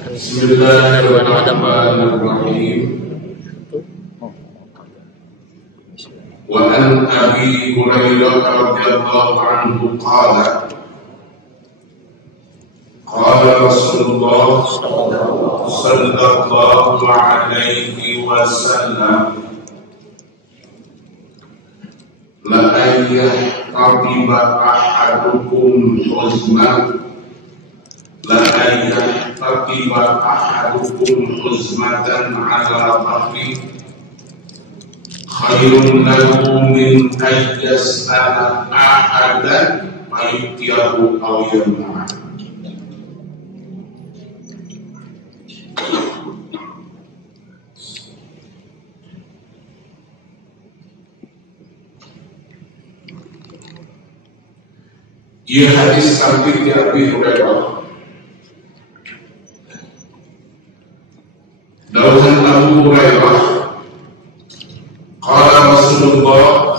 Bismillahirrahmanirrahim. Wa an Abi Hurairah radhiyallahu anhu qala Rasulullah sallallahu alaihi wasallam la ayyahtabiba ahadukum huzmatan ala dhahri khairun lahu min ayyas'ala ahadan fayutiyahu aw yamna'a. Ia hadis sabit dari Abi Hurairah. Dauhan Abu Hurairah, qala Rasulullah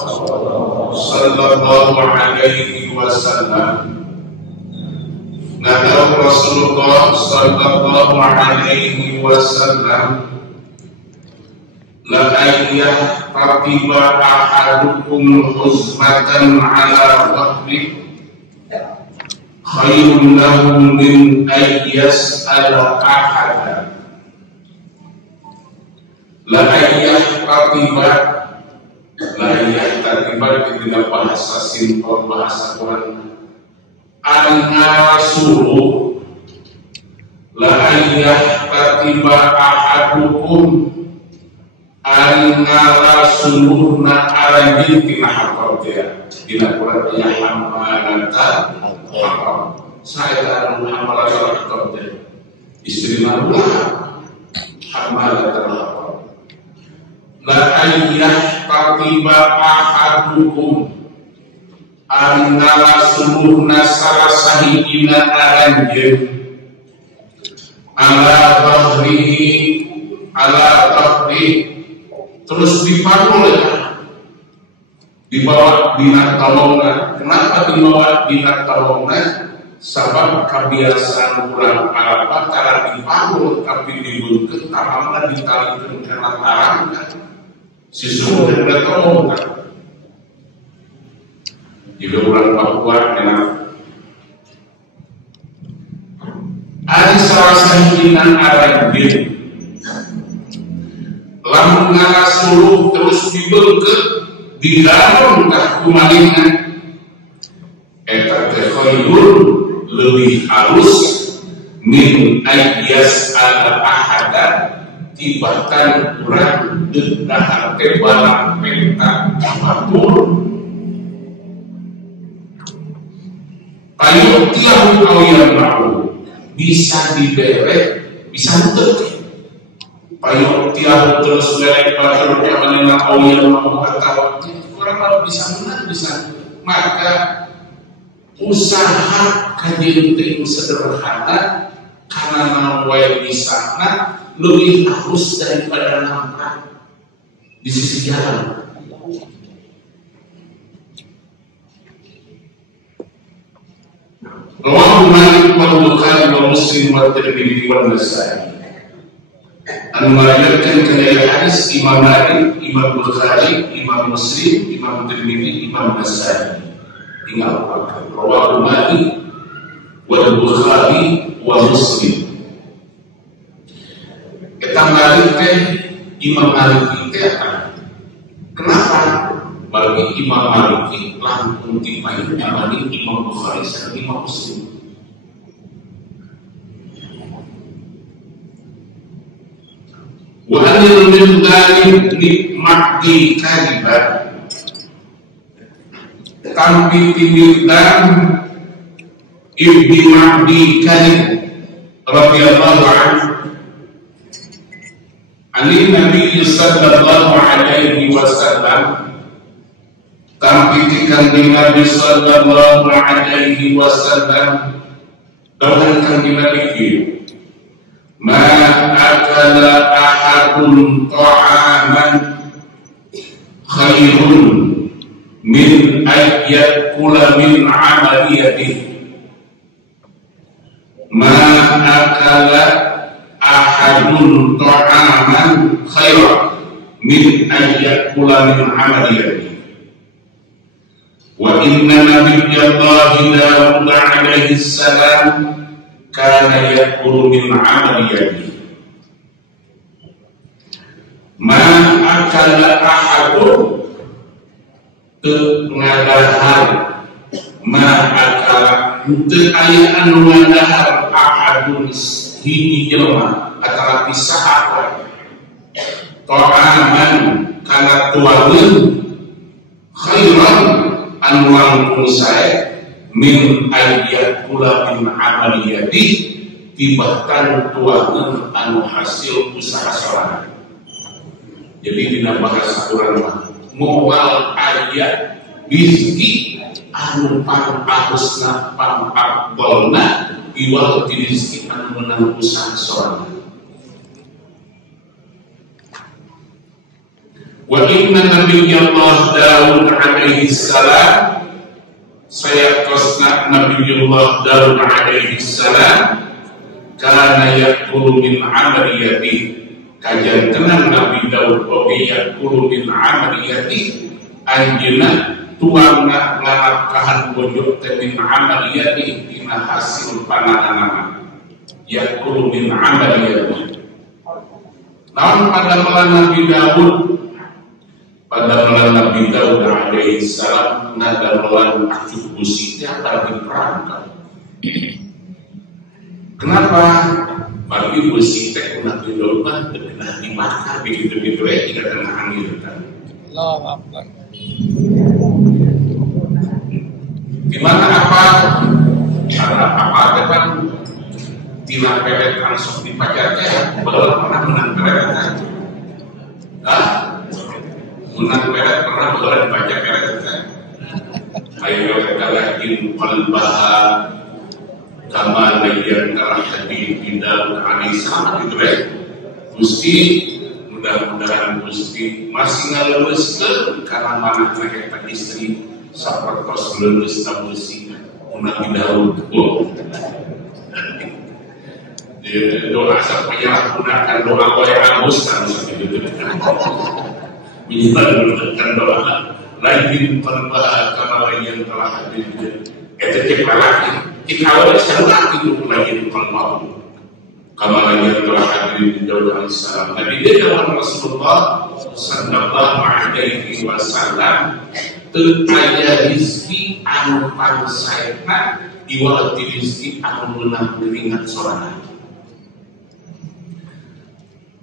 sallallahu alaihi wasallam. Nadaw Rasulullah sallallahu alaihi wasallam la ayyahtabiba ahadukum huzmatan ala dhahri khairun lahu min ayyas'ala ahadan. La ayyahtabiba di dalam bahasa simpel, bahasa Quran an-nasuru la ayyahtabiba ahadukum an-nasuruna arajin tina hafalnya tina Quran ya hamalata hafal saya hamalata hafalnya istri manulah hamalata hafal. La ayyahtabiba ahadukum annala suluhna salasahidina aranjir ala dhahri terus dipanggul dibawa dina tolongan. Kenapa dibawa dina tolongan? Sabab kebiasaan kurang Arab cara dipanggul tapi dibungkut karena ditalikan karena tarangkan siswa dan tolongan. Juga orang Papua enak. Ada salah sahijinan Arabin lamun ngarasuluh terus dibengket di dalam kumalingan eta teh khairun lebih halus min ayyas ala ahadan tibatan urang dahar teh barang penta apapun payu tiang awian mau bisa diberet bisa nutup payu tiang terus beret pada jamanna awian mau atau kurang mau bisa menang bisa maka usaha kajenting sederhana karena nawai di sana lebih halus daripada nampak di sisi jalan. Rawahu Malik wa Bukhari wa Muslim wa Tirmidzi wa Nasa'i. An meriwayatkan dari hadis Imam Malik, Imam Bukhari, Imam Muslim, Imam Tirmidzi, Imam Nasa'i. Tinggal rawahu Malik wa Bukhari wa Muslim. Kita Malik teh Imam Malik teh kenapa? Bagi Imam Malik langsung dimain Malik Imam Bukhari dan Imam Muslim. Wa anil min dzalik nikmati kalibat tambi timildan ibni Mahdi Kalib radhiyallahu anhu Ali Nabi sallallahu alaihi wasallam tampitikan di Nabi sallallahu alaihi wasallam dengan kanjeng Nabi ma akala ahadun ta'aman khairun min ayyakula min amali yadihi ma akala ahadun ta'aman khairan min an yakula min amali yadihi. Wa inna nabiyyallahi Daud alaihi salam kana yakulu min amali yadihi. Ma akala ahadun ngadahar, ma akala teu aya anu ngadahar ahadun hiji jelema atara pisaha ta'aman kana tuangeun khairan anu langkung sae min ayyakula min amali yadi tibatan tuangeun anu hasil usaha sorangan. Jadi dina bahasa Quran mah moal aya bizki anu pang agusna pang abdolna iwal rizki anu menang usaha sorangan. Wa inna nabiyallah Daud alaihi salam saya kosna Nabiullah Daud alaihi salam kana yakulu min amali yadihi. Kajian tenang Nabi Daud oge yakulu min amali yadihi anjeunna tuangna ngalapkahan pojok teh min amali yadihi dina hasil pananganna yakulu min amali yadihi. Namun pada malam Nabi Daud alaihi salam nada melawan acuh busitnya bagi perangkat. Kenapa? Bagi besi teh Nabi Daud mah kena dibakar begitu-begitu ya tidak kena angin kan. Allahu Akbar. Gimana apa? Karena apa kan tina pelet langsung dipacarnya belum pernah menang pelet kan. Menang pelet pernah belum dipacar pelet kan. Ayo kita yakin qalbaha kama layan terhadap Daud alaihi salam gitu ya. Gusti mudah-mudahan Gusti masih ngaleuskeun karena mana eta istri sapertos leuleus ka Gusti Nabi Daud. Doa sapaya gunakan doa bae angus kan gitu. Minimal doa lain qalbaha kama layan terhadap eta cek lalaki. Kalau sesuatu itu lagi kalau kama yang telah hadir di Daud alaihissalam. Nabi dalam Rasulullah sallallahu alaihi wasallam terkaya rizki anu pangsaena iwalati rizki anu meunang keringat sorangan.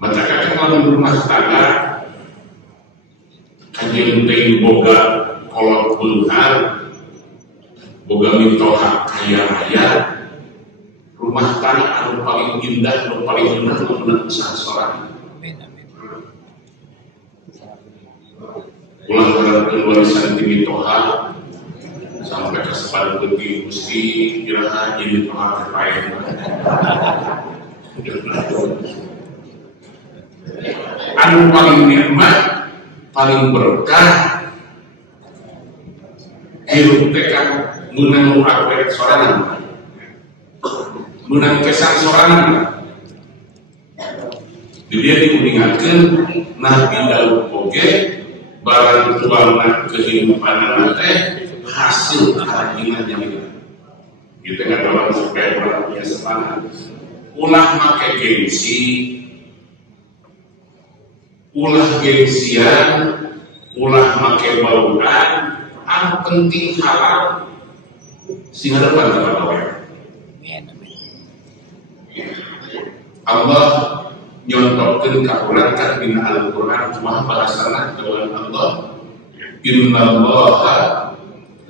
Maka kalau rumah tangga kajian teh boga kolot bulhar boga mitoha kaya-kaya rumah tangga anu paling indah anu paling indah anu usaha sorangan. Ulang warisan di mitoha sampai ke sepadu peti Gusti kira jadi mitoha terbaik. Anu paling nikmat paling berkah hirup tekan menang awet sorangan, menang kesan sorangan. Dia diuningatkan Nabi Daud oge barang tuangna kehidupan teh hasil kerajinan yang kita nggak tahu supaya orang punya semangat. Ulah make gengsi, ulah gengsian, ulah make bauan, anu penting halal. Sehingga depan kepada Allah nyontokeun kakurankan bina Al-Quran cuma bahasana kepada Allah innallaha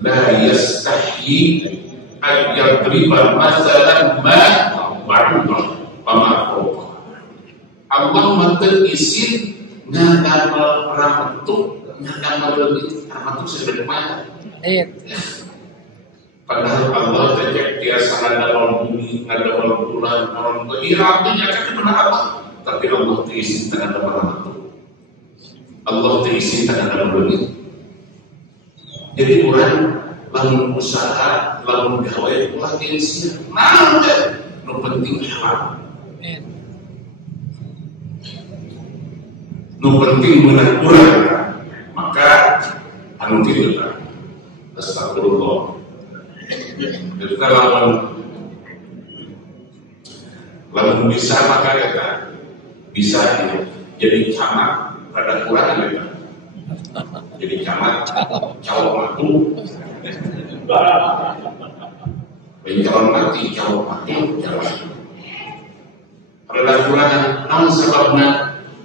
la yastahyi an yadriba masalan ma ba'udah pama fawqa. Allah manteu izin ngadamel rahmatuk ngadamel rahmatuk sebenarnya. Padahal Allah tajak dia sangat dalam bumi, ada dalam bulan, dalam bumi. Artinya kan benar Allah, tapi Allah terisi tanah dalam rahmat. Allah terisi tanah dalam bumi. Jadi orang lalu usaha, lalu gawe, ulah gengsi. Nah, no penting halal. nu penting meunang urang maka anu kitu tah astagfirullah itu lamun bisa maka eta bisa jadi camat pada kurang eta jadi camat calon matu calon mati calon mati calon pada kurang namun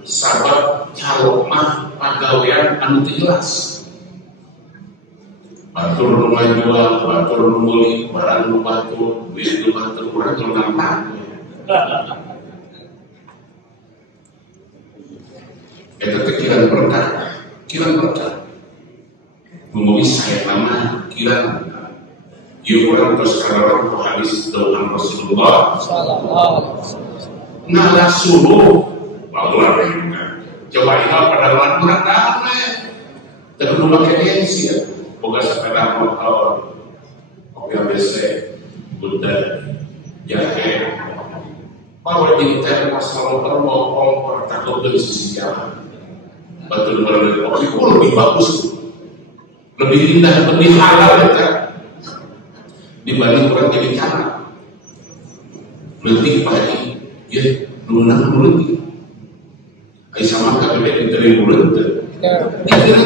sabab calon mah pagawean anu jelas batur nu ngajual, batur nu meuli, barang nu batur, duit nu batur, urang nu nampak. Eta teh kirang berkah. Mungkin saya nama kirang. Ieu urang tos kararan ku hadis dawuhan Rasulullah sallallahu alaihi wasallam. Nah suruh bawa coba ingat pada urang naon we. Teu kudu make gengsi ya. Boga sepeda motor, mobil BC, Buddha, jahe, bahwa di teh masalah motor mau kompor takut dari sisi jalan, betul-betul kopi pun lebih bagus, lebih indah, lebih halal ya, dibanding orang jadi kanan, lebih pagi, ya lunak mulut, kayak sama kan beda dari mulut, dia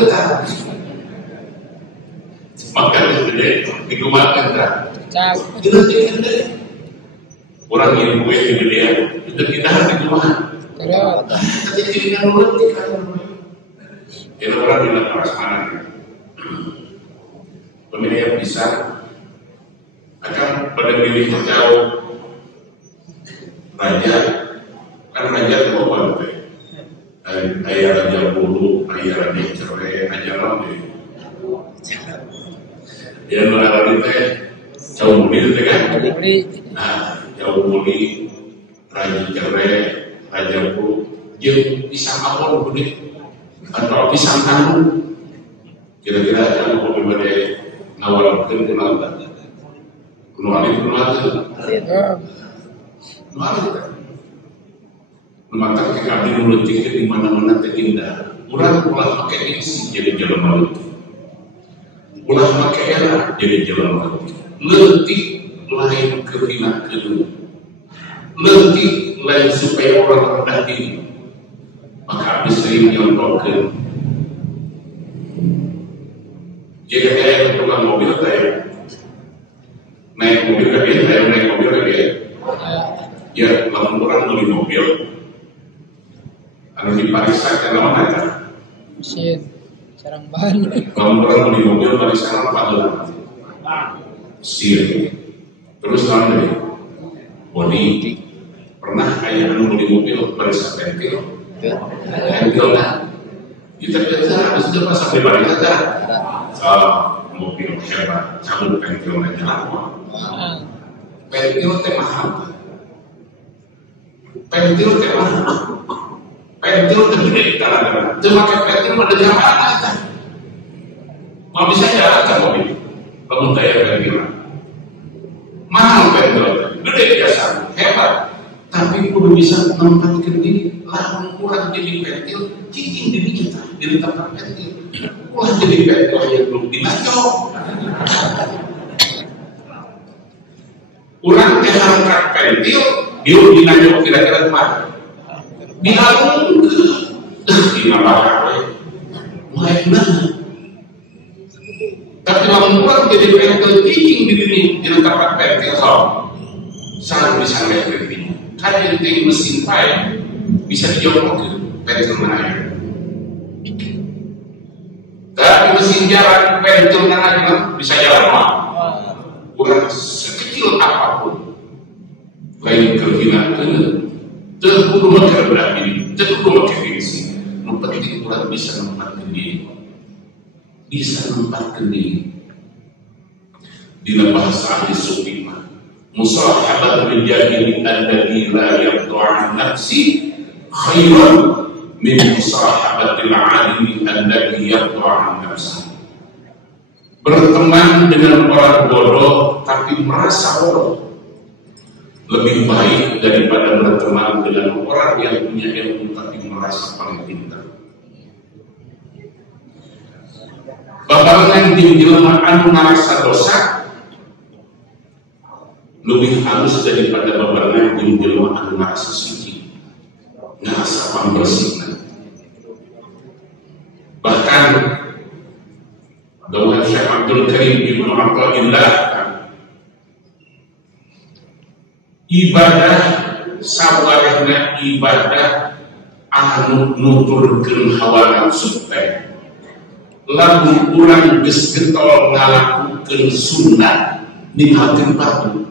makan gede, digumakan tak? Gede. Orang yang kue gede, itu kita harus digumakan. Tapi tidak mengerti kan? Jadi orang tidak prasmanan. Pemilih yang bisa akan pada milih jauh raja, kan raja itu apa? Ayah raja bulu, ayah raja cerai, aja ramai. Yang mengalami teh jauh muli teh kan? Nah, jauh muli, raja cerai, raja bulu, jeung pisang apel gede, atau pisang tanu. Kira-kira jangan mau berbeda ngawal mungkin kenal tak? Kenal itu Memang kami meluncurkan di mana-mana terindah. Urang pulang pakai isi jadi jalan malu. Ulah pakai era jadi jalan malu. Letih lain kehina kedua. Letih lain supaya orang rendah diri. Maka habis sering nyontohkan. Jika saya tukang mobil saya naik mobil ke dia, saya naik mobil ke dia. Ya, lamun orang beli mobil, anu dipariksa ke mana kan? Mesin, sarang bahan. Lamun orang beli mobil pariksa apa dulu? Mesin. Terus lalu body. Pernah ayah anu beli mobil pariksa ventil? Ventil kan? Kita harus coba sampai balik aja. Mobil hebat, cabut ventilnya lama. Ventil teh mahal. Pentil teh mana? Pentil teh gede kadang-kadang. Cuma pakai pentil pada jalan aja. Mau bisa jalan kan mobil? Bangun daya pentil. Mahal pentil teh, gede biasa, hebat. Tapi kudu bisa menempatkan diri. Lamun kurang jadi pentil, cicing diri kita di tempat pentil. Kurang jadi pentil yang belum dinacok. Kurang keharkat pentil. Dia dinajok kira-kira mana? Dialung ke Dinabakar mulai mana? Tapi kalau kurang jadi pentil cicing di sini di tempat pentil sangat bisa ngeliat ini. Karena yang mesin pipe bisa dijongkok ke pentil mana? Tapi mesin jalan pentil mana bisa jalan mah? Kurang sekecil apapun. Lain kehinaan terkudu makan berani, terkudu makan gengsi. Penting kurang bisa menempatkan diri, di bahasa ahli sufimah. Musahabat menjadi alladzi la yaqta'u nafsi khairan min musahabatil 'alimi alladzi yaqta'u nafsi. Berteman dengan orang bodoh tapi merasa bodoh lebih baik daripada berteman dengan orang yang punya ilmu tapi merasa paling pintar. babarengan di jelema anu ngarasa dosa lebih halus daripada babarengan di jelema anu ngarasa suci, ngarasa pambersihna. Bahkan dawuh Syekh Abdul Karim Ibnu Athaillah, ibadah sabarna ibadah anu nuturkeun hawa nafsu teh lamun urang geus getol ngalakukeun sunnah ninggalkeun fardu.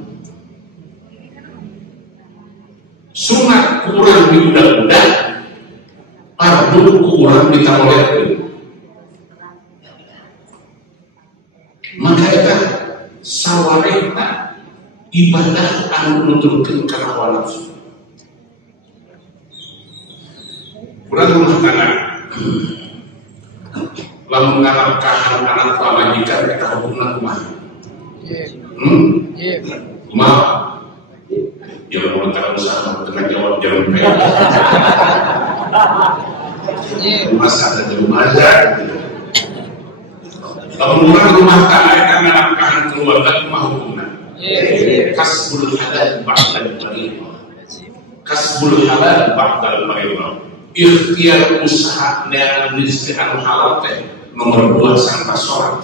Sunat kurang diudak-udak, fardu kurang ditawarkan. Maka itu sawarehna ibadah anu nuturkeun kana hawa nafsu. Urang rumah tangga lamun ngalangkahan anak pamajikan kita hukumna kumaha? Kumaha? Ya mau tak usah tengah jawab jangan pengen. Masa ada rumah aja. Lamun urang rumah tangga eta ngalangkahan keluarga kumaha hukumna? Kasbul halal ba'dal fariidah. Kasbul halal ba'dal fariidah. Ikhtiar usaha dan rezeki anu halal teh nomor 2 sampai sholat.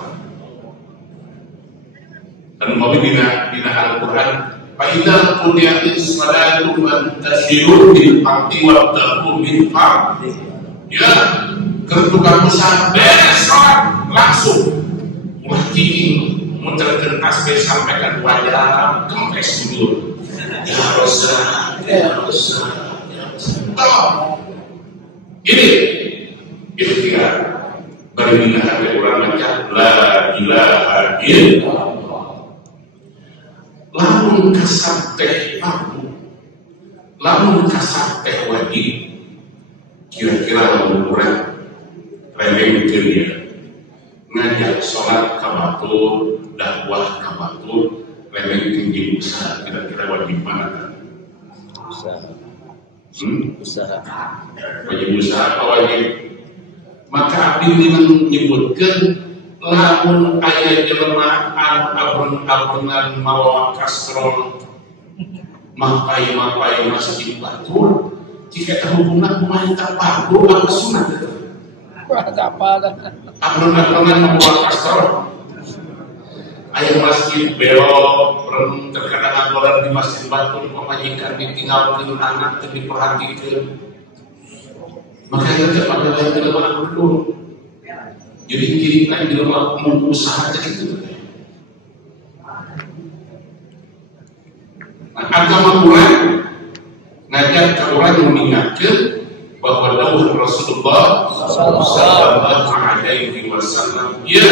Dan mau dina Al-Quran, "Faidah qudiyatish salatu fantashiru bil ardi wabtaghu min fadlih." Ya, ketukang usaha beres sholat langsung ulah kiing muterkeun tasbih sampaikan wajah kempes dulu. Ya Rasul, ya Rasul. Ini ikhtiar berbina hati orang macam la ilaha illallah. Lamun kasab teh fardu, lamun kasab teh wajib, kira-kira lamun urang remeh dia ngajak sholat kabatul, dakwah kabatul, remeh tinggi usaha, kira-kira wajib mana kan? Usaha wajib usaha wajib. Maka abdi menyebutkan lamun aya jelema abun-abunan mawa kastrol mapai masjid batur jika terhubungna kumaha tak fardu apa sunat itu abun-abunan mawa kastrol aya masjid belok terkadang agoran di masjid batur pemajikan ditinggalkeun anak teu diperhatikeun. Maka kita pada yang tidak perlu. Jadi kira-kira di rumah mengusaha itu. Nah, agama Quran ngajak ke orang mengingatkan bahwa dawuh Rasulullah sallallahu alaihi wasallam ya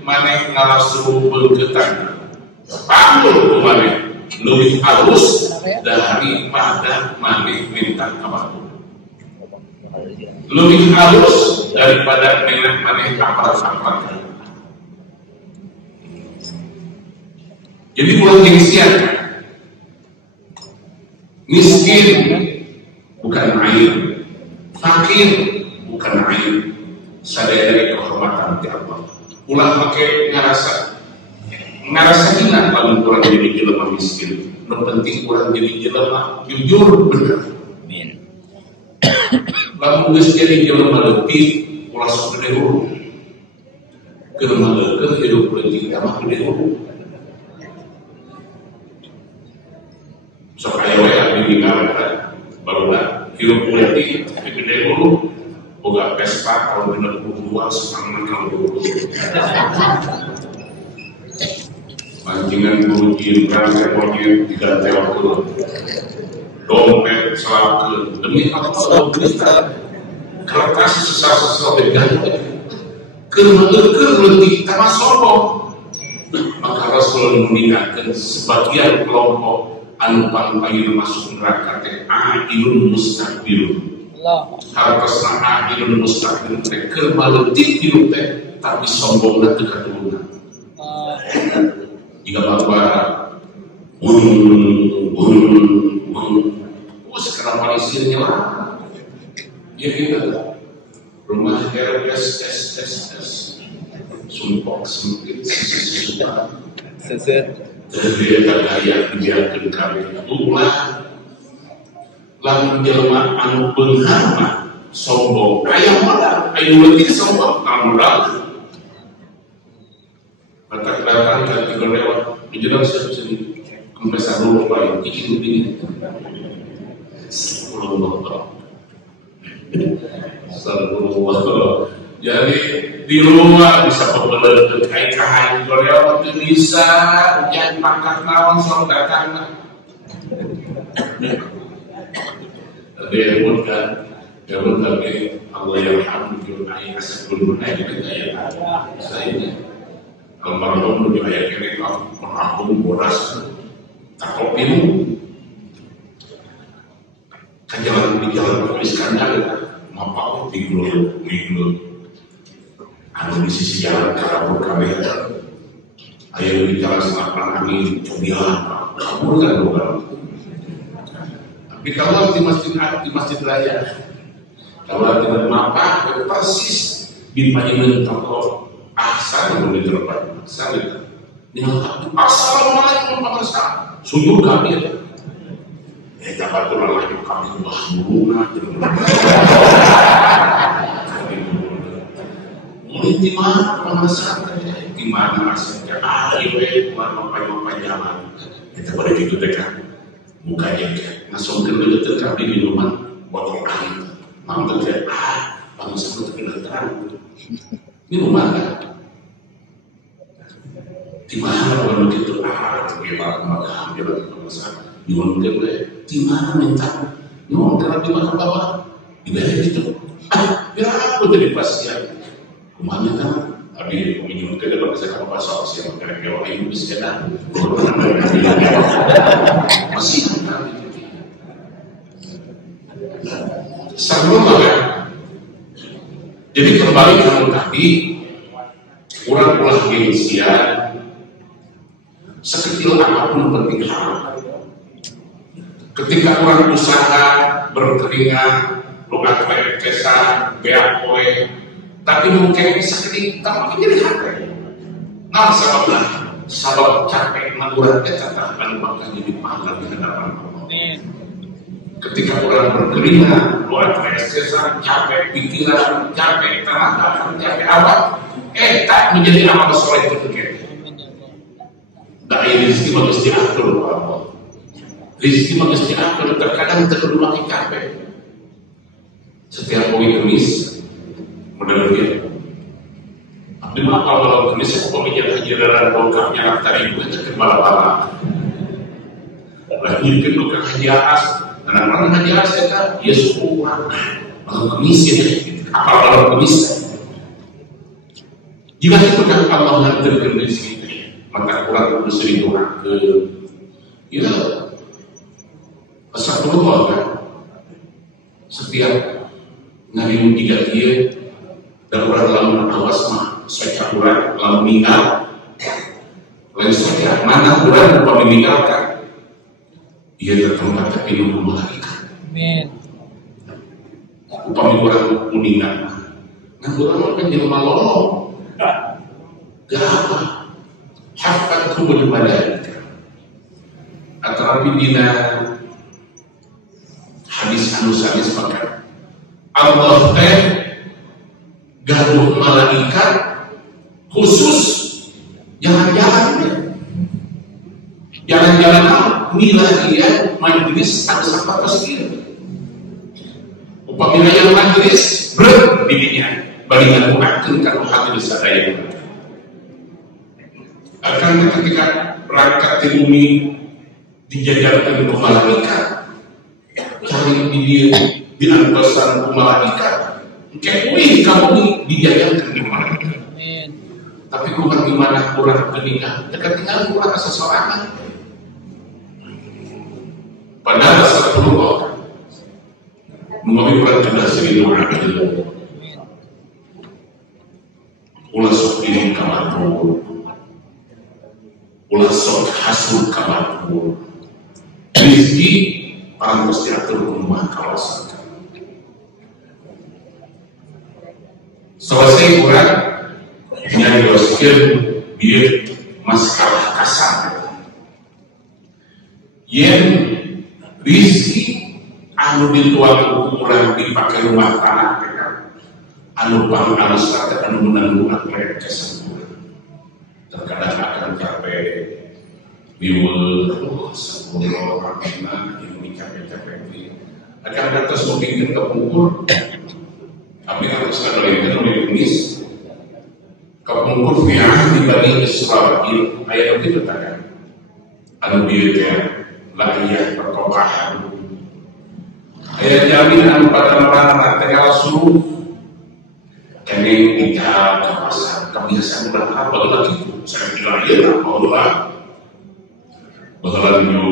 maneh ngalasu bergetan. Panggul maneh lebih halus daripada maneh minta kabar. Lebih halus daripada maneh kapal-kapal. Jadi buat gengsian. Miskin bukan aib, fakir bukan aib. Sadaya dari kehormatan di Allah. Ulah pakai ngarasa hina kalau kurang jadi jelema miskin. Yang penting kurang jadi jelema jujur benar. Lalu geus jadi jelema leutik ulah sok gede hulu. Keur maleukeun hidup leutik mah gede hulu. Sok aya wae abdi dingarakan barulah hidup leutik gede hulu. Boga Vespa tahun 2002 sekarang kalau mancingan guru jiran semuanya tidak telepon dompet selalu demi apa kita kertas sesat dengan lebih tanpa sombong. Maka Rasul mengingatkan sebagian kelompok anu paling masuk neraka teh aidun mustaqbilun. Hartosna aidun mustaqbilun teh keur baleutik hidup teh tapi sombongna teu katuluna. Jika bapak sekarang paling lah ya kita rumah RS sumpah sempit sesuatu Seset. dari daya dibiarkan kami ulah lamun jelema anu beunghar mah sombong aya modal aya leutik sombong anu modal kata-kata kata lewat menjelang sendiri kembali dulu baik ikut ini Sallallahu. Jadi di rumah bisa pembelian kait-kait Korea itu bisa ujian pangkat lawan selalu datang. Tapi pun kan, kalau tapi Allah yang alhamdulillah ayat sebelum ayat kita saya almarhum di ayat ini kalau merahum boras takut minum kan jalan di jalan Iskandar ngapa minggu anu di sisi jalan kabur kabeh ayo di jalan selatan angin cobian kabur kan bukan tapi kalau di masjid raya kalau tidak mapa persis di pajiman toko asal yang boleh terlepas asal itu assalamualaikum warahmatullahi sungguh kami jabat lagi kami bahmuna di mana pemasaran di mana asalnya ayo mana jalan kita pada gitu dekat mukanya langsung ke dekat di minuman botol air mampu saya bangsa itu terang minuman kan di mana kalau gitu bagaimana maka jalan pemasaran di mana di mana minta no karena di mana bawah di daerah itu biar aku jadi pasien kemana kan tapi minum ke dalam saya kalau pasal saya makan kalau ibu bisa dah masih sama ya jadi kembali ke tadi kurang ulah gengsia sekecil apapun penting hal ketika orang usaha berkeringat luka kesan beak poe tapi mungkin seketik tapi jadi hati nah sabab capek mengurangi catatan bahkan jadi pahala di hadapan Allah ketika orang berkeringat luka kesan capek pikiran capek tenaga capek apa tak menjadi amal soleh itu tak ada rezeki bagus diatur Allah rezeki bagus diatur terkadang terlalu capek setiap hari Kamis modal dia. Tapi apa kalau Kamis aku pemijat hajaran bongkapnya tadi itu kepala-pala. Lagi itu kan haji atas, anak-anak haji atas kita dia suku kalau Kamis itu apa kalau Kamis? Jika itu kan Allah mengaturkan rezeki, maka kurang berseri Tuhan ke ya astagfirullah kan setiap Nabi tiga dia dan orang lalu awas mah saya kurang lalu meninggal lain saja mana kurang lupa meninggalkan ia tertempat tapi nunggu malaikat upami kurang meninggal nah kurang kan jadi malolong kenapa hafat kubur malaika antara pimpinan hadis hadis pakai Allah gaduh malaikat khusus jalan-jalan miladiah majlis atau sampai pasir upamanya yang majlis berdirinya balingan mu'akin kalau hati disadaya akan ketika perangkat di bumi dijajarkan ke malaikat cari dia di antasan malaikat kayak kamu dijajarkan ke malaikat tapi gimana kurang keningan ketika kurang seseorang padahal astagfirullah mengambil kurang jelas ini doa ulah sok ini kamar ulah sok hasil kamar rezeki orang mesti atur rumah kawasan selesai kurang nyari dosa dia masalah kasar yang rizki anu dituang ukuran dipakai rumah tanah anu pang anu sate anu menanggung akhir kesempurnaan terkadang akan capek biwul sepuluh pakaian ini capek-capek akan kata semakin kepungkur tapi kalau sekarang itu lebih tulis kepungkur fi'ah di Bani Israil ayat itu katakan anu biaya lahiyah perkokahan ayat jaminan pada orang tengah suruh kene kita kebiasaan berapa lagi saya bilang ya Allah bahwa itu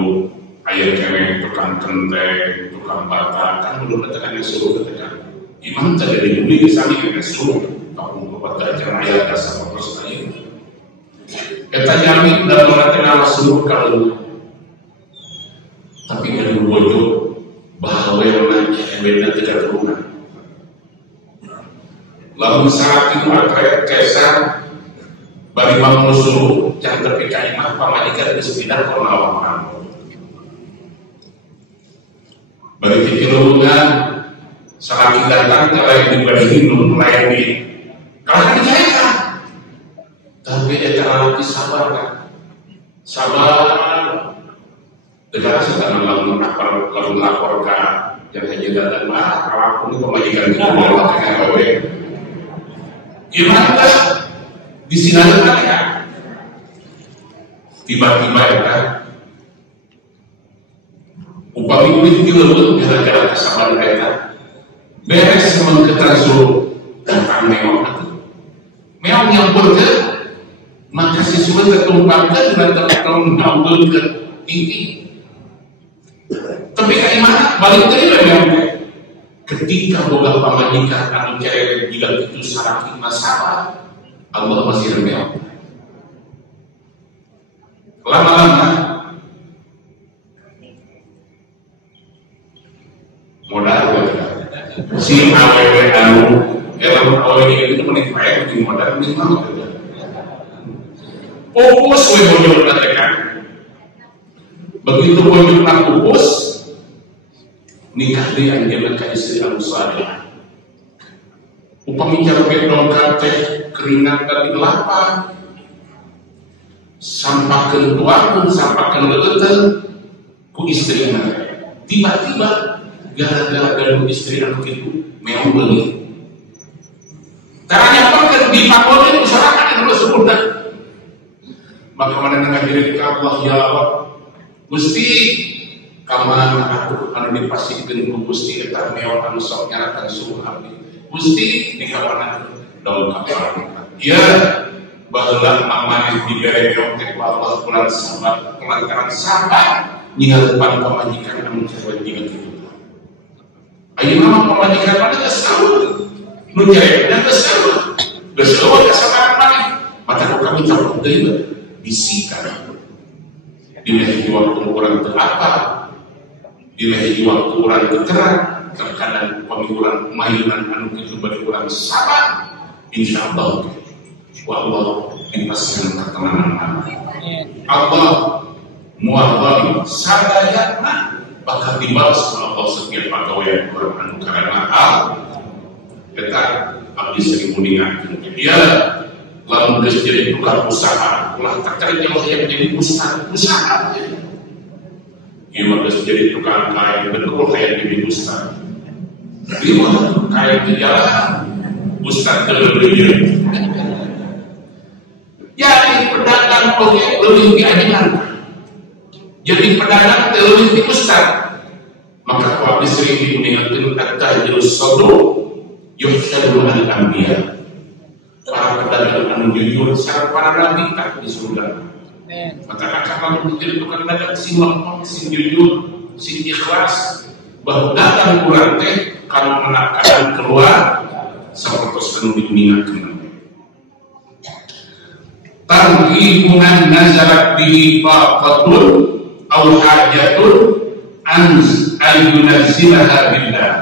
ayat kene tukang kenteng tukang bata kan belum katakan yang suruh katakan iman tadi dibeli sami yang suruh kamu kepada jangan ayat dasar terus aja kita jamin dalam orang tengah suruh kalau tapi kalau bodoh bahwa yang beda tidak terungan lalu saat itu ada kesan bagi manusia yang terpikat imah pamajikan di sekitar kornawaman bagi pikirungan saat kita datang kalau yang diberi hidup melayani kalau kan dicairkan tapi dia terlalu sabar kan sabar negara sedang lalu melaporkan yang hanya datang kalau aku ini pemajikan itu mau dengan gawe gimana di sini kan tiba-tiba ya upami kulit itu gara-gara kesabaran mereka beres sama kita suruh datang meong yang berke maka siswa tertumpahkan dan tertumpahkan ke tinggi tapi kayak mana balik dari yang ketika boga pamajikan atau cewek bilang itu syarat masalah Allah masih remeh lama-lama modal si awewe anu awewe itu menikmati di modal menikmati fokus we bojol katakan begitu bojol nak fokus nikah dia dengan istri anu saleh upami cara bedongkat teh keringat dari lapar sampakeun tuangan sampakeun leuteun ku istrina tiba-tiba gara-gara gaduh istri anu kitu meong beulih caranya pakeun dipakoneun masyarakat anu sempurna maka mana ngajirin ka Allah ya Allah Gusti kamana atuh anu dipasikeun ku Gusti eta meong anu sok nyarakan suhu abdi Gusti di kamana daun kapal ya baheula amanah dibere teh Allah bulan sabar kelantaran sabar nyingat depan pamajikan anu cewek jiga kitu ayeuna mah pamajikan mana geus kaul nu cewek geus kaul geus kaul kasabaran maneh maka kami tahu deui bisikan di lehi waktu kurang terapa di lehi waktu kurang terang terkadang pemikiran mainan anu kitu bagi kurang sabar insyaallah wallah dipasang ketenangan Allah muadhali sadayana bakal dibalas oleh Allah setiap pegawai Quran anu karena kita abdi sering muningakeun dia lamun geus jadi tukang usaha ulah terkait yang jadi usaha ieu mah geus jadi tukang kain betul kayak jadi ustaz ieu mah kayak di jalan ustaz teu jadi pedagang oke lebih diajarkan jadi pedagang lebih di ustaz maka kalau sering diingatkan kata jurus sodo yuhsyadu al-anbiya para pedagang anu jujur syarat para nabi tak di surga maka akan menjadi tukang dagang si lempeng si jujur si ikhlas bahwa dagang kurang teh kalau menakkan keluar seperti anu diingatkan tarhibunan nazarat bihi faqatun aw hajatun an ayunazzilaha billah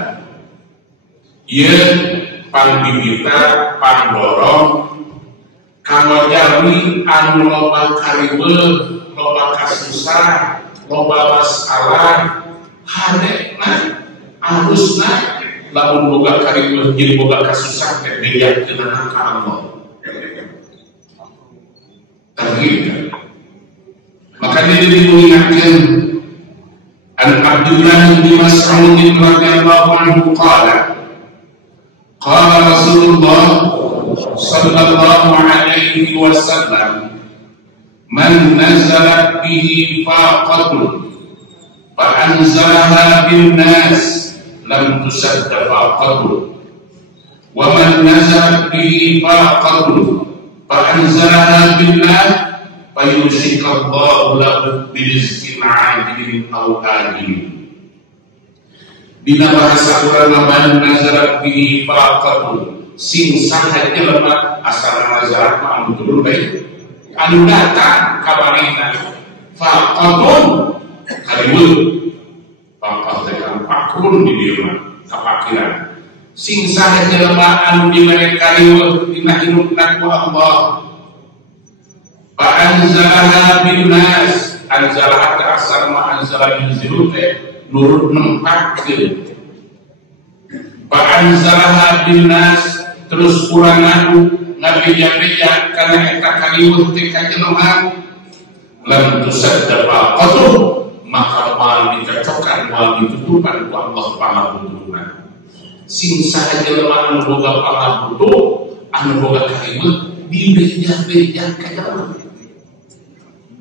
ieu pangbibita pandorong Kanggo jami anu loba karibeuh, loba kasusah, loba masalah, hadena harusna lamun boga karibeuh jeung boga kasusah teh bejakeun ka Allah. Tarhib. Maka dia diingatkan an Abdullah bin Mas'ud radhiyallahu anhu qala Rasulullah sallallahu alaihi wasallam man nazalat bihi faqatun fa anzalaha bin nas lam tusadda faqatun wa man nazalat bihi faqatun fa anzalaha billah fayusikallahu lahu birizqin ajilin aw ajilin. Dina bahasa urang man nazarat bihi faqatun sing saha jelema asal nazarat mah anu turun bae anu datang ka marina faqatun karibeuh faqat teh kan pakun di dieu mah kapakiran sing saha jelema anu dibere karibeuh dina hinupna ku Allah Anzalaha bin nas, anzalaha asal ma anzala yunzilu nurut nempatkeun. Anzalaha bin nas terus urang anu ngabeja-beja kana eta kaliweuh teh ka jelema lam tusadda faqatuh maka moal dicocokkan moal ditutupan ku Allah pangabutuhna. Sing saha jelema anu boga pangabutuh anu boga kaliweuh dibeja-beja ka jelema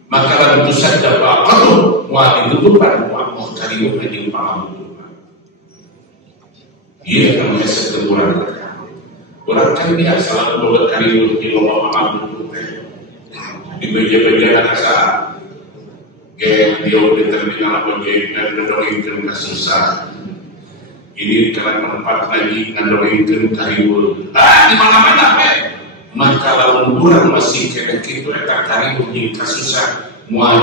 maka lam tusadda faqatuh wa ditutupan wa Allah karimu jeung pangabutuhna. Ieu anu disebut urang kan biasa lamun boga karimu jeung loba pangabutuh teh dibeja-beja asa ge dia di terminal bagian dan ngadongengkeun ka susah. Ini karena tempat lagi ngadongengkeun karimu di mana-mana we maka lamun urang masih kena kitu eta karimu jeung kasusah moal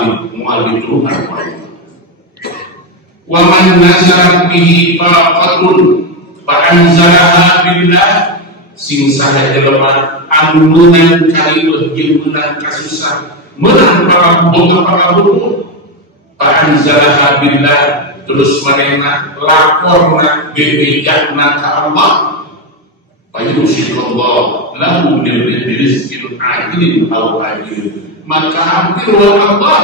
diturunan ku Allah. Wa man nazarat bihi faqatun fa anzalaha billah sing saha jelema anu meunang kariweuh jeung meunang kasusah meunang boga pangabutuh fa anzalaha billah terus manehna laporna bebejakna ka Allah fayusikallahu lahu birizqin ajilin aw ajilin maka hampir wa Allah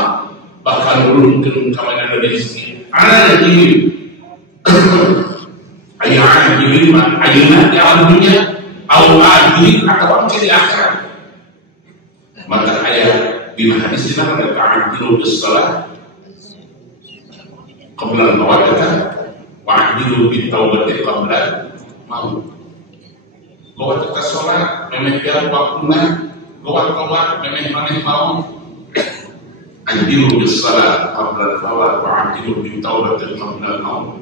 bakal nurunkeun ka mana rezeki ajilin aya ajilin mah ayeuna di alam dunia aw ajilin atau di akhirat. Maka aya di hadis dinamakan ta'jilu bis-shalah qabla al-maut wa ajlilu bit-taubati qabla maut. Bahwa kita sholat memang biar waktunya bahwa memang maneh mau ajlilu bis-shalah qabla al-maut wa ajlilu bit-taubati qabla maut.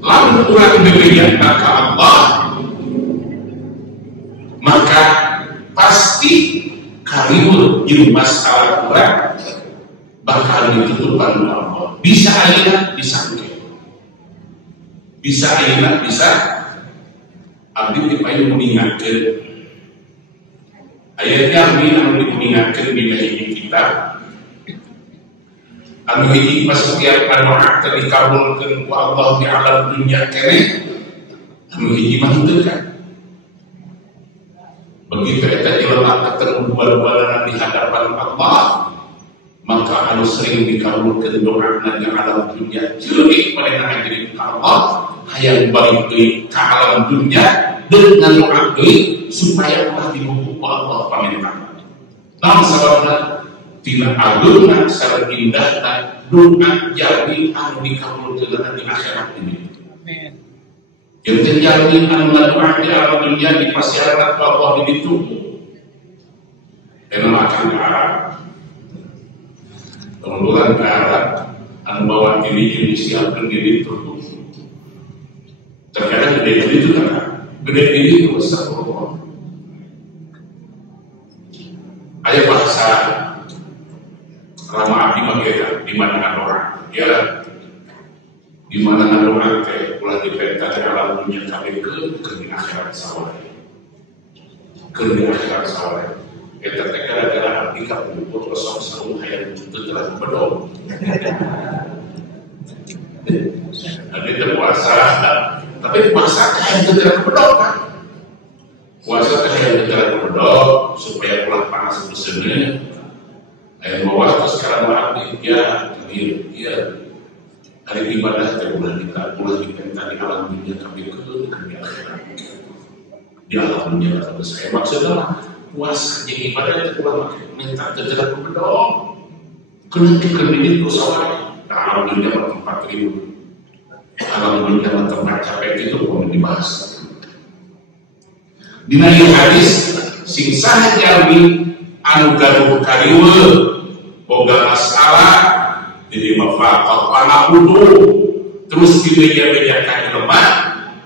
Lalu urang bebeja ka Allah maka pasti kariweuh jeung masalah urang bakal ditutupan oleh Allah. Bisa ayeuna bisa engke. Bisa ayeuna bisa abdi dipayu mengingatkeun. Aya jami anu diingatkeun dina hiji kitab. Anu hiji pas setiap doa teh dikabulkeun ku Allah di alam dunia keneh. Anu hiji mah teu kan. Begitu eta jelema ketemu dua-duana di hadapan Allah maka anu sering dikabulkeun doana di alam dunia jeung parenah diri ka Allah hayang balik deui ka alam dunia dengan doa deui supaya Allah dibuka Allah paminta. Namun sababna tina agungna sareng indahna doa jadi anu dikabulkeun di akhirat ini. Amin. Yang terjadi anu doa di alam dunia di pasyarat Allah ditunggu. Dan akan ke arah kemudian ke arah anu bawa diri yang disiapkan diri tertutup. Terkadang gede itu kan, gede diri itu besar Allah. Ada bahasa Rama Abdi Mageda di mana ada orang, ya, di mana ada orang teh ulah dipenta di alam dunia sampai ke akhirat sawah. kerja akhirat sawah. Kita gara-gara arti kapur kosong selalu hayang tetelah bedong. Nanti terpuasa, tapi puasa hayang tetelah bedong kan? Puasa hayang tetelah bedong supaya pulang panas berseni. Ayat bawah sekarang berarti dia hari ibadah bulan kita di alam dunia tapi itu di alam dunia kata saya maksudnya puasa jadi ibadah itu pulang minta terjerat bedong kena dikendini pesawat alam dunia tempat ribu alam dunia tempat capek itu pun dibahas di naik hadis sing sah jami anu gaduh kariwe boga masalah jadi mafaqah panabudu terus dibeja-bejakan lemah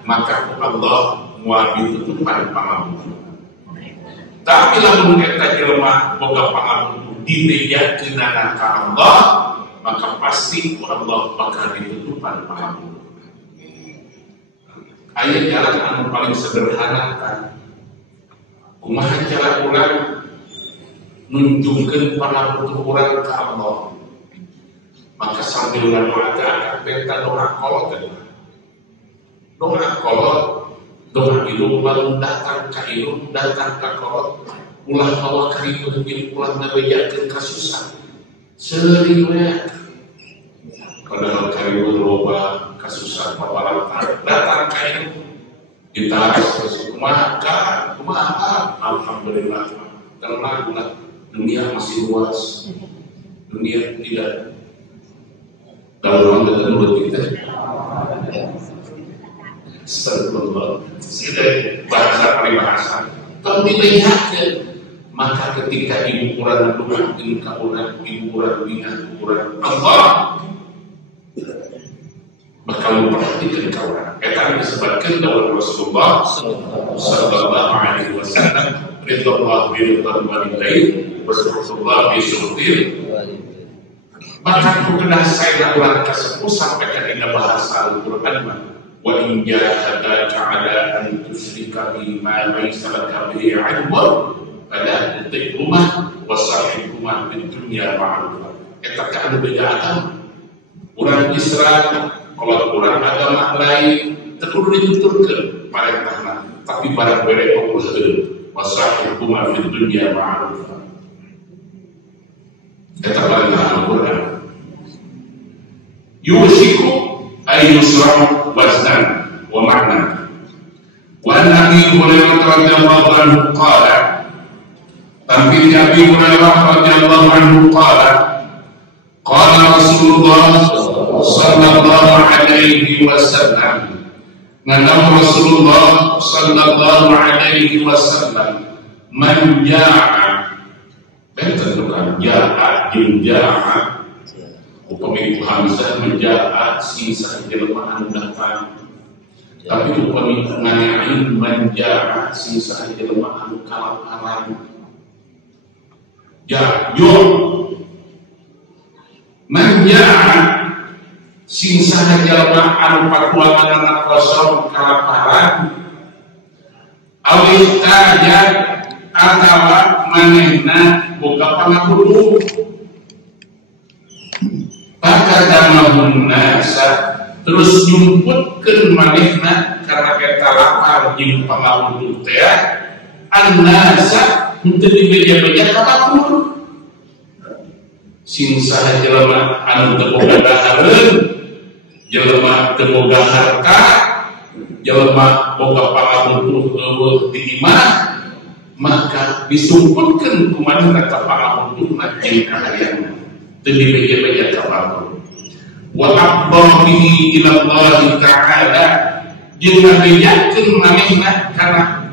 maka Allah muabi tutupan panabudu tapi lamun kita lemah boga panabudu dibejakeun ka Allah maka pasti Allah bakal ditutupan panabudu. Aya jalan anu paling sederhana kan kumaha cara urang nunjukkan para butuh orang ke Allah maka sambil ngadoakan benta doa kolot doa hidung lalu datang ke hidung datang ke kolot ulah bawa ke hidung ulah ngabejakeun kasusah sering we padahal ke hidung loba kasusah paparantar datang ke hidung ditarik kumaha alhamdulillah tenang dunia masih luas, dunia tidak dalam dengan mulut kita. Astagfirullah. Sudah bahasa peribahasa. Kalau dibedakan, maka ketika ibu kurang doa, ibu kurang bingat, kurang Allah, bakal memperhatikan kawan. Kita disebutkan dalam Rasulullah Sallallahu Alaihi Wasallam. Ridullah biridul walidain wasyukrullah bisyukril. Maka kena saya ulang kesepuh sampai ketika bahasa Al-Quran wa in jahadaka ala an tusyrika bima laysa laka bihi ilmun fala tuti'huma wa sahibhuma fid dunya ma'rufah. Eta kan beda urang Islam kalau urang agama lain teu kudu dituturkeun parentahna tapi barang bere Allah wasahibhuma fid dunya ma'rufah. Eta bantah Al-Qur'an. Yushiku ay yusra'u waznan wa ma'na. Wa Nabi Hurairah radhiyallahu anhu qala. Tapi Nabi Hurairah radhiyallahu anhu qala Rasulullah sallallahu alaihi wasallam Nabi Rasulullah sallallahu alaihi wasallam man ja'a bentukan ja'a ja'a upami hamzah menja'a sisa jelema anu datang tapi upami nganain man ja'a sisa jelema anu kalaparan ja'a man ja'a sing sahaja anu patuanana kosong kelaparan awis aja atawa manehna boga pangabudu pakadamahun nasa terus nyumputkeun manehna karena eta lapar jeung pangabudu teh annasa henteu dibeja-beja ka batur sing saha jelema anu teu boga dahareun jelema teu boga harta jelema boga pangabutuh eueuh di imah maka disumputkeun ku manehna ka pangabutuhna jeung kaharianna teu dibeja-beja ka batur wa abdihi ila Allah taala jeung ngabejakeun manehna kana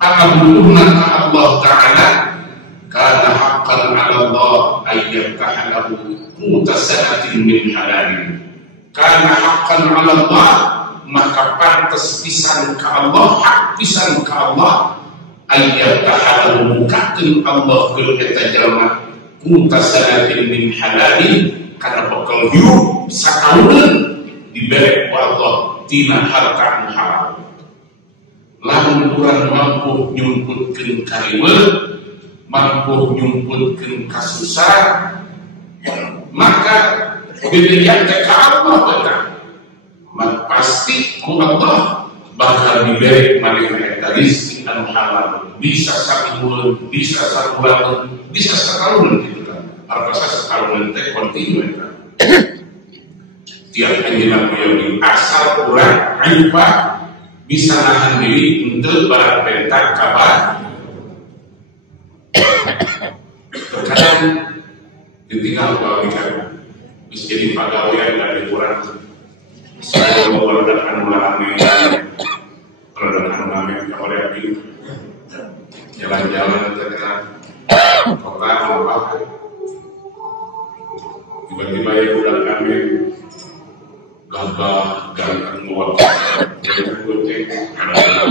pangabutuhna ka Allah taala kana haqqan 'ala Allah ayyatahalahu mutasanatin min halalin karena haqqan 'ala Allah maka pantas pisan ka Allah hak pisan ka Allah ayyatahalahu mukakeun Allah keun eta jalma mutasanatin min halalin kana bakal hirup sakauleun dibere ku Allah tina harta anu halal lamun urang mampu nyumputkeun kaliweuh, mampu nyumputkeun kasusah, maka bibirian teh ka Allah benar. Maka pasti ku Allah bakal diberi maneh eta rezeki anu halal, bisa sakieuleun, bisa sakulangan, bisa sakalunan kitu kan. Artosa sakalunan teh kontinu eta. Tiap anjeunna kuyawi asal urang ayeuna bisa nahan diri untuk barang perintah kabar. Terkadang ditinggal pegawai bisa jadi pegawai dari kurang. Saya mau ledakan ulame, kamar yakin, jalan-jalan terkena kota apa, tiba-tiba ya udah kami gagah ganteng luar, jadi kucing ada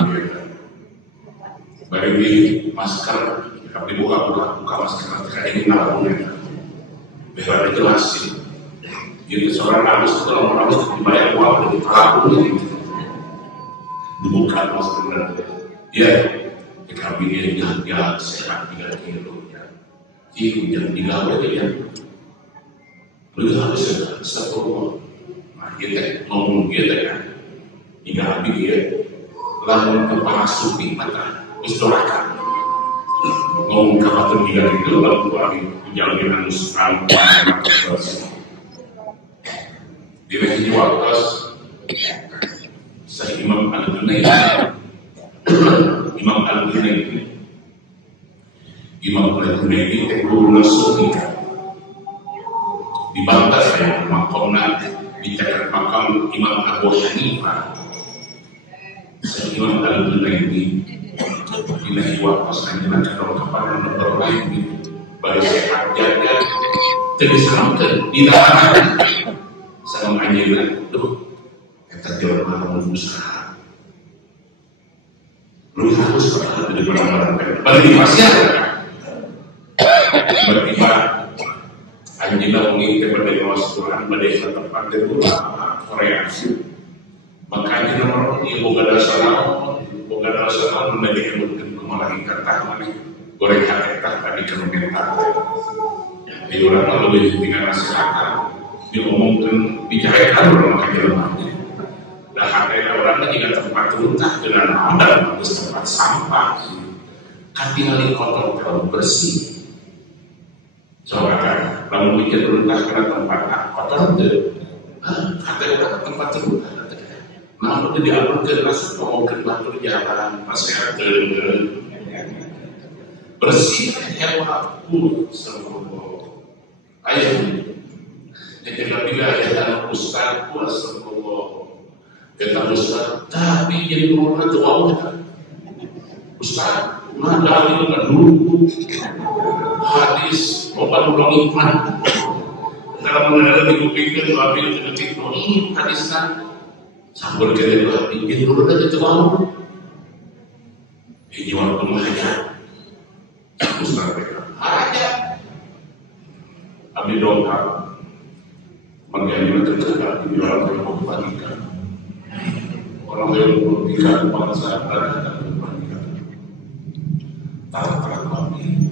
bari di masker, tapi buka masker kayak ini nalungnya, biar dijelasin. Jadi seorang harus kalau harus dibayar uang dari pelaku dibuka masker ya PKB dia sehat 3 kilo jadi jangan digawe ya lu harus satu kita ngomong kita kan hingga habis ya lalu kepala supi mata istirahat ngomong kapan 3 kilo lalu habis jalan harus di wajib waktu saya Imam Al-Junaidi guru Sufi dibantah saya makomna bicara makam Imam Abu Hanifah. Saya Imam Al-Junaidi ilahi waktu saya kalau kepada nomor lain bagi sehat jaga terdisamkan di dalam sama anjingnya tuh kita jual malam usaha lu harus berada di barang-barang bagi masyarakat tiba-tiba anjingnya mengikuti berbagai masukan badai tempat itu reaksi maka anjingnya orang yang boga dasar menjadi mungkin kemarin kata mana goreng hati tadi kementar di orang lebih dengan masyarakat diomongkan bicarakan orang makan jelmanya dan hati orang tidak tempat runtah dengan ada tempat sampah kan tinggal kotor kalau bersih soalnya kan lalu bikin runtah karena tempat kotor itu hati orang tempat runtah namun itu diaturkan langsung ngomongkan batu jalan masyarakat bersih hewan aku semua ayo ketika bila ada ustaz puasa Allah kata ustaz tapi jadi orang itu Allah ustaz mana itu kan dulu hadis obat ulang iman dalam mengenai dikupingkan ambil detik ini hadis kan sambil kita berarti jadi orang itu Allah ini waktu mengajar ustaz mereka aja ambil doa mengenai terdekat di dalam memperhatikan orang yang memperhatikan bangsa dan memperhatikan tahu-tahu kami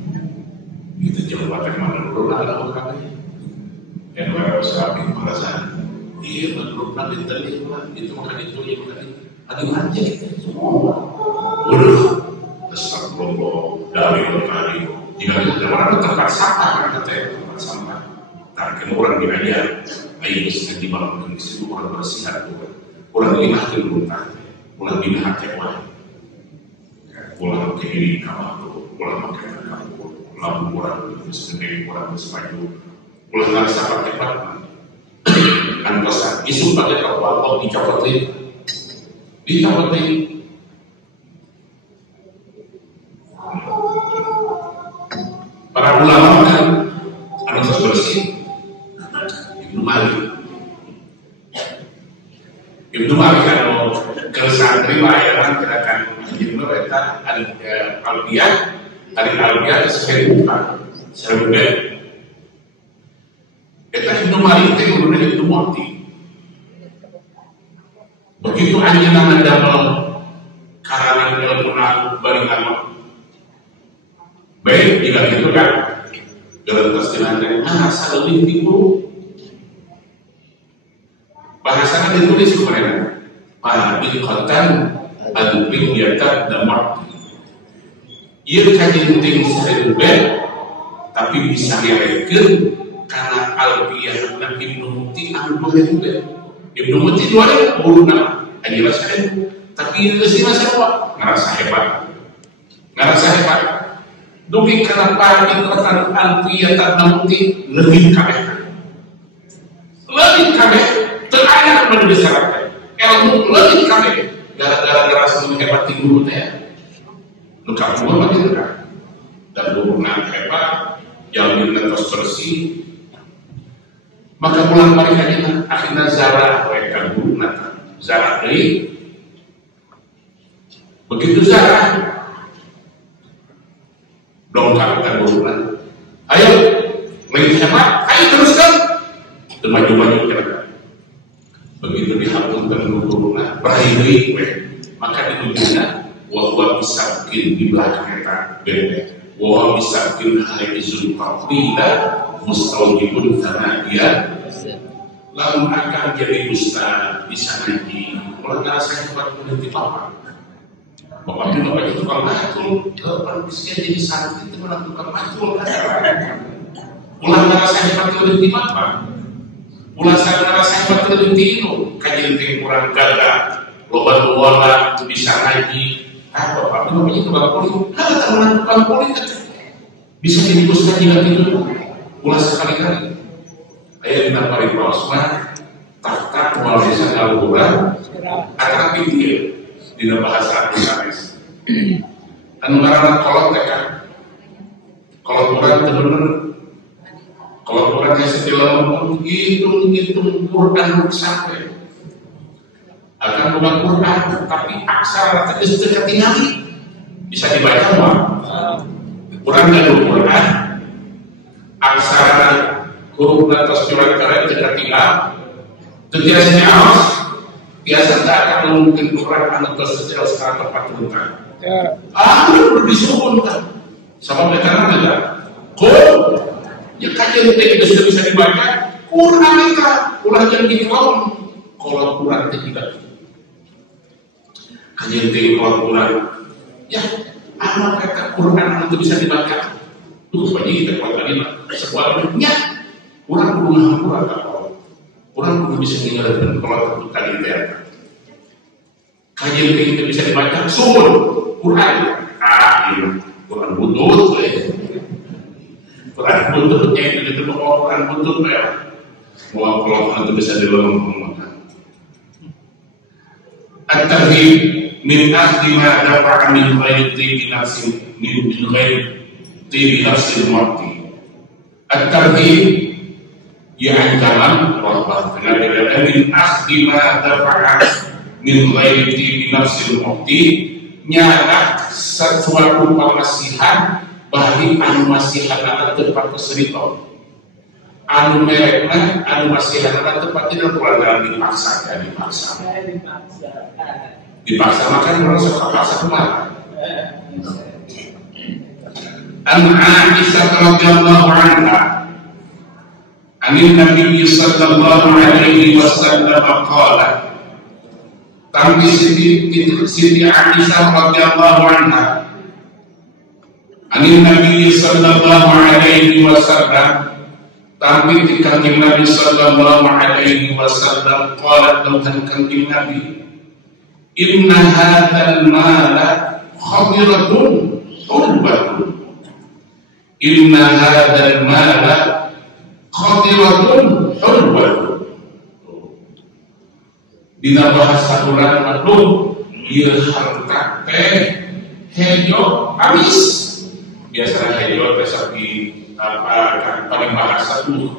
kita jawab mana dulu ada kami yang harus kami perasaan dia menurut nabi tadi itu makan itu yang tadi ada manja semua udah astagfirullah dari berkali jika kita orang tempat sampah kan kata tempat sampah tarikkan orang binajar ayo bisa dibangun di situ orang bersihat orang lima keluar orang lima kewah orang kiri kamar orang makan kamar lalu orang sendiri orang bersepaju orang nggak sabar cepat kan pesan isu pakai kapal dicopotin para ulama kan harus bersih Ibnu Malik kalau keresahan riwayat gerakan Ibnu mereka Al-Biyah sesuai buka sesuai kita Ibnu Malik itu kemudian Ibnu Mati begitu anjing nama damel karangan bari nama. Baik, jika gitu kan, gerentas jenazah, asal lebih tipu. Bahasanya ditulis kepada Al-Biqatan Al-Biqatan Damar. Ia kajian ting serbe, tapi bisa diartikan karena Al-Biyah dan Ibnu Muti Al-Bukhari. Ibnu Muti dua orang nama, aja saya. Tapi itu sih siapa? Ngerasa hebat. Dugi kenapa Biqatan Al-Biyah dan Muti lebih kabeh. Terayat mendesak ilmu lebih kami gara-gara semakin hebat di guru teh luka dua makin dekat dan hubungan hebat yang terus bersih maka pulang balik akhirnya Zara mereka guru nata Zara dari begitu Zara dongkap ke guru nata ayo lebih hebat ayo teruskan maju-maju kira-kira begitu dihapunkan guru-guruna berakhiri maka ditunjukkan bahwa bisa bikin di belakang kita bebek bahwa bisa bikin haizul faqrida mustawjibun karena dia lalu akan jadi ustaz bisa ngaji mulai saya buat mengerti apa bapak itu kalau ngatur depan bisa jadi santri itu menentukan ngatur mulai saya buat mengerti apa ulah sadar saya betul tino kajian ting kurang gagah loba bisa ngaji apa namanya tukang politik teman tukang politik bisa jadi ustaz juga gitu ulah sekali-kali aya dina paripurna tak moal bisa ngaluhuran akan pikir dina bahasa Indonesia anu ngaranna kolot teh kan kolot urang teh bener. Kalau orang yang setelah menghitung Quran sampai akan bukan Quran, tapi aksara tegas terketinggalan bisa dibaca semua. Quran dan Quran, aksara huruf atas surat kalian terketinggalan. Biasanya awas, biasa tak akan mungkin Quran atau secara secara tepat tentang. Perlu disuruhkan sama mereka ada. Ya kajian yang sudah bisa dibaca Quran itu ulah jangan dikolom kalau Quran tidak kajian kalau Quran ya apa kata Quran itu bisa dibaca itu bagi kita kalau tadi sebuah bentuknya Quran perlu bisa meninggalkan kalau tadi dia kajian itu bisa dibaca sumber Quran Quran butuh Quran buntut itu Quran buntut ya mau kalau itu bisa dilakukan at-tarhib min akhdhi ma dafa'a min ghairi tibi nafsin min ghairi tibi nafsin mati at-tarhib yang dalam wabah dengan min akhdhi ma dafa'a min ghairi tibi nafsin mati nyata sesuatu pemasihan bagi anu masih anak tempat keserito anu merekna anu masih anak tempat tidak dalam dipaksa makan orang suka paksa kemana an Aisyah radhiyallahu anha anin Nabi sallallahu alaihi wasallam qala tambi Siti Aisyah radhiyallahu anha Anin Nabi sallallahu alaihi wasallam tampil di kanjeng Nabi sallallahu alaihi wasallam qala dan kanjeng Nabi inna hadzal mala khadiratun hulbatun inna hadzal mala khadiratun hulbatun dina bahasa Quran aduh ieu harta teh hejo amis biasanya hejo besok di paling bahasa tuh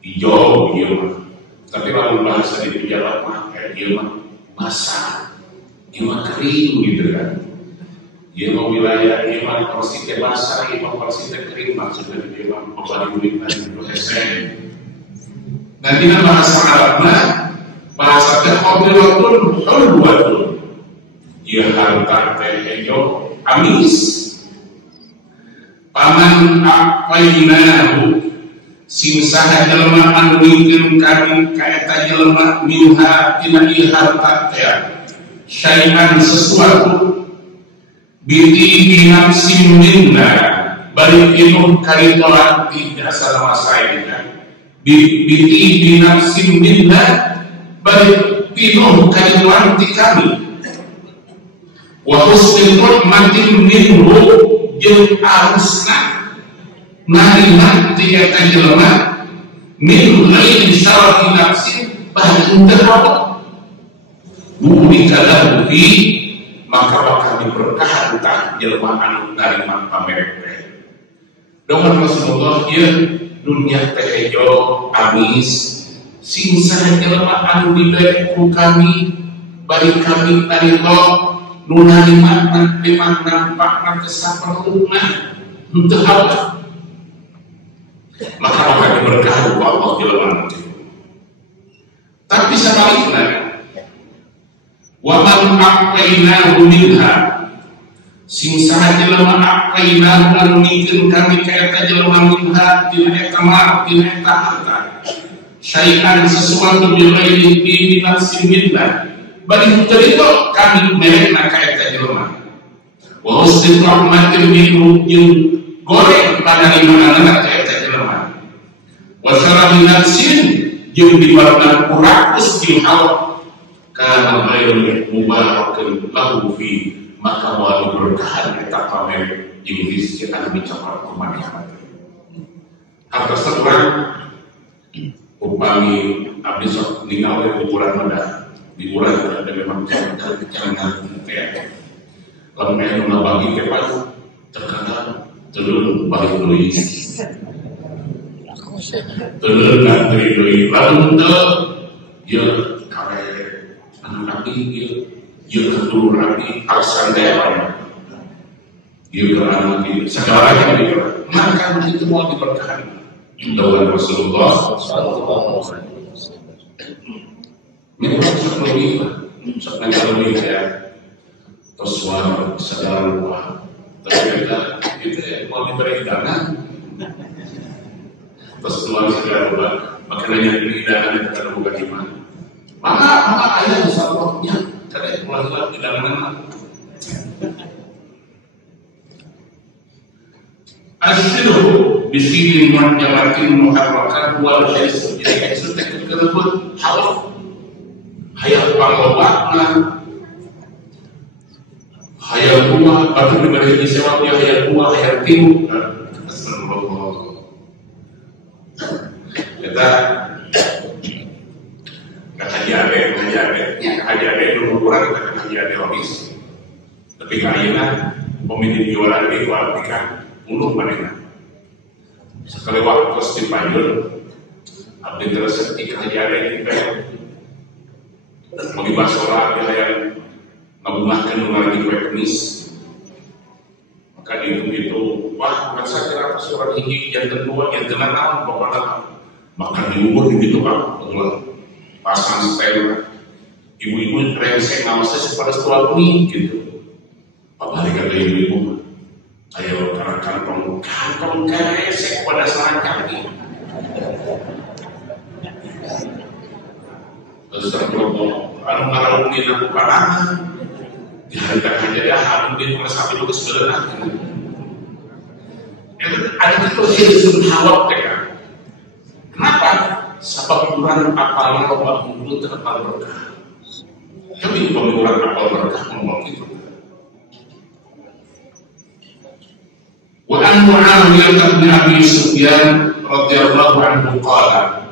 hijau mah tapi kalau bahasa di Jawa mah kayak dia mah basah dia mah kering gitu kan dia mah wilayah dia mah persite basah dia mah persite kering maksudnya dia mah berbalik bulikan itu hesen dan di bahasa Arabnya bahasa teh khadiratun hulwatun ieu harta teh hejo amis. Paman apainahu sing saha jelema anu ningkeun kami ka eta jelema minha tina ieu harta teh syai'an sesuatu biti binafsin minna balik itu kali tolak tidak salah masalah biti binafsin minna balik itu kali tolak kami wa husnul rahmatin minhu jeung arusna narima tiga jelema min ghairi syarafi nafsi bahkan terhadap bumi kalah bumi maka bakal diberkahan tak jelema anu narima pamerek dengan Rasulullah ya dunia teh hejo amis sing saha jelema anu diberi ku kami bari kami narima nu narima memang nampak kesaperluna untuk Allah maka akan diberkahi Allah jelema nanti. Tapi sebaliknya wa man aqainahu minha sing saha jelema aqainahu anu ningkeun kami ka eta jelema minha tina eta mar tina eta harta syai'an sesuatu bi ghairi bi nafsin minna bari terito kami merekna ka eta jelema wa husnul rahmatin minhu jeung goreng panarima ka eta jelema wa syarabi nafsin jeung diwarna kurakus jeung hawa kana ghairul mubarakin lahu fi maka wa berkahan eta pamer jeung rizki anu dicapai kumaha harta sekurang upami abdi sok ningali ukuran mada di urang ada memang cara teh lamun anu bagi ke pas terkadang telur balik deui telur ngantri deui lamun teu ieu kare anu nabi ieu ketur nabi aksan dewan ieu karena segalanya dikira maka itu mau diberkahi dawan Rasulullah sallallahu alaihi wasallam minum lebih ya tersuara sadar luar tapi kita mau diberi hidangan terus keluar sadar luar makanya ini hidangan yang kita buka iman maka ayah insyaAllahnya kada keluar hidangan asyidhu bisidin mu'jamatin muharrakan wal jais jadi itu teknik tersebut halal hayat panglobatna hayat rumah batu diberi disewa dia hayat rumah hayat timu astagfirullah kita kajian dulu kurang kita kajian habis tapi kayaknya pemimpin jualan itu artikan uluh mereka sekali waktu stipendul abdi terus kajian itu mau dibahas orang yang ngabungahkan lagi kue kemis maka itu wah masa kira pas orang hiji yang kedua yang tengah tahun pokoknya makan di umur gitu pak pasang setel ibu-ibu rengsek ngawasnya pada setelah ini gitu apa lagi ada ibu-ibu ayo karena kantong keresek pada saat kaki Astagfirullah, anu ngaraungin aku panah dihargakan jadi anu dia merasa itu sebenarnya ada itu sih disebut hawab kan kenapa? Sebab ukuran apal Allah mulut terapal berkah kami pengukuran apal berkah ngomong itu wa an Muawiyah bin Abi Sufyan radhiyallahu anhu qala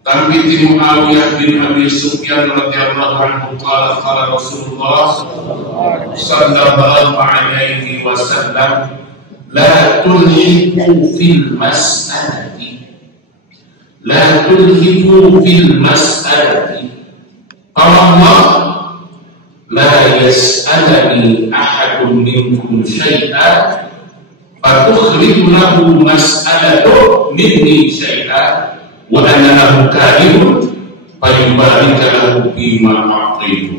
Tapi di Muawiyah bin Abi Sufyan radhiyallahu anhu qala Rasulullah sallallahu alaihi wasallam la tulhiqu fil mas'alati Allah la yas'alani ahadun minkum syai'an fatukhriju lahu mas'alatu minni syai'an wa ana lahu karihun fayubarika lahu bima a'titu.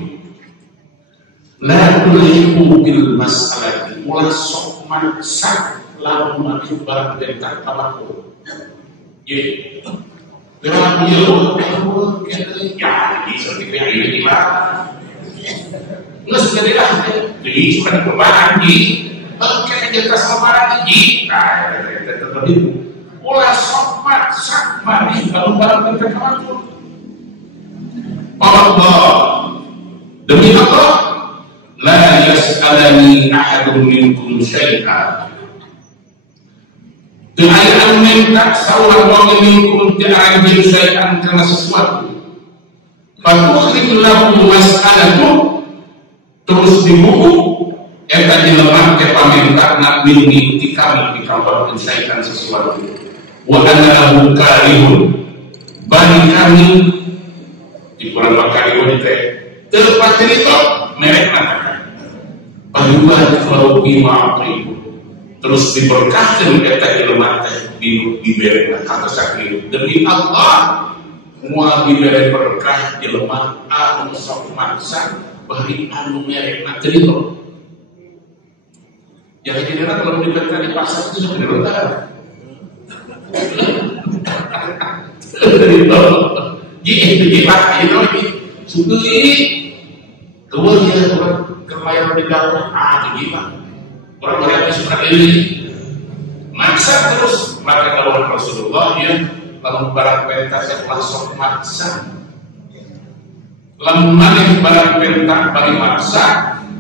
la tulihu bil mas'alati wala sok maksa lalu maju barang bentar kabaku ye gerak dia ya di seperti ini gimana nggak sekali lah jadi sudah perubahan di bangkai jasa sama di tetapi wala sok maksa mari lalu barang bentar kabaku Allah demi Allah la yas'alani ahadun minkum syai'a Tuhan minta seorang minkum ti'ajil syai'an karena sesuatu fatukhrik lahu mas'alatu terus di buku eta dilemah ke paminta nak mingi tikam dikabarkan syai'an sesuatu wa ana lahu karihun bani kami di Quran Makarihun itu tepat cerita merek mengatakan bahwa kalau bima'atribu terus diberkahkan kata ilmu diberi kata sakit demi Allah mual diberi berkah ilmu anu sok maksa bari anu merek cerita yang kira kalau diberikan di pasar itu sebenarnya cerita itu gimana itu sugih kemudian kermayang di dalam gimana orang-orang yang suka ini maksa terus maka kalau Rasulullah ya kalau barang perintah setelah sok maksa lemah yang barang perintah bagi maksa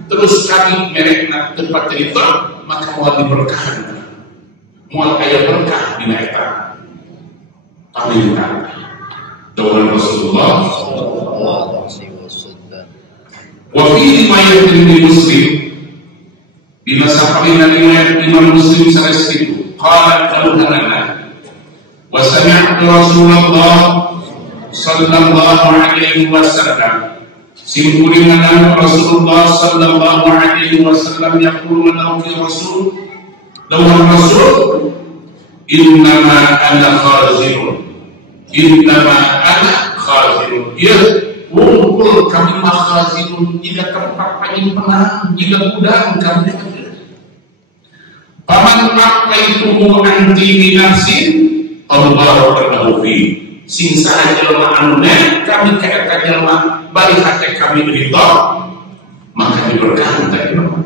terus kami mereka tempat cerita maka mau diberkahkan mau kaya berkah di naikkan kami minta doa Rasulullah wa fi riwayatin Muslim di masa pilihan Imam Muslim sanes itu qala qaluhanana wa sami'tu Rasulullah sallallahu alaihi wasallam simpulingan Rasulullah sallallahu alaihi wasallam yaqulu lahu Rasul lawan Rasul innama ana khazirun ya kumpul kami makhazirun jika tempat penyimpanan jika gudang kami paman aqaituhu anti binafsin Allah bernahu fi sing sahaja lemah anunya kami kayak lemah balik hati kami berita maka diberkahan dari lemah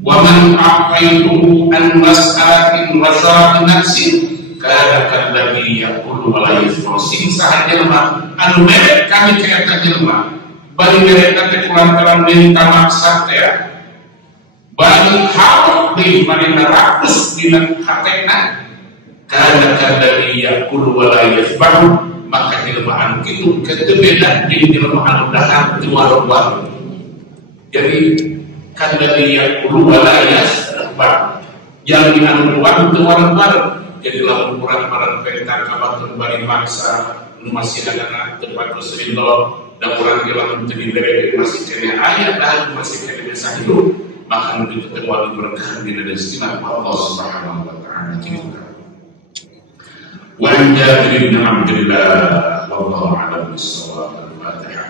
waman aqaituhu an mas'alatin wa syaratin nafsin kadakan lagi yang perlu walai sing sahaja lemah anu merek kami kayak lemah balik mereka kekurangan minta maksa ya balik hal di mana ratus dengan hakikatnya kadakan lagi yang perlu walai baru maka di lemah anu itu ketebeda di lemah anu datang keluar jadi kan dari yang perlu walai baru yang di anu keluar jadi lalu kurang para perintah kabar kembali maksa masih ada tempat Rasulullah dan kurang bilang menjadi dari masih kena ayat dan masih kena biasa hidup maka itu terwali berkah di dalam istimewa Allah Subhanahu wa taala kita. Wa Jabir bin Abdullah wallahu a'lam bissawab. Al-Fatihah.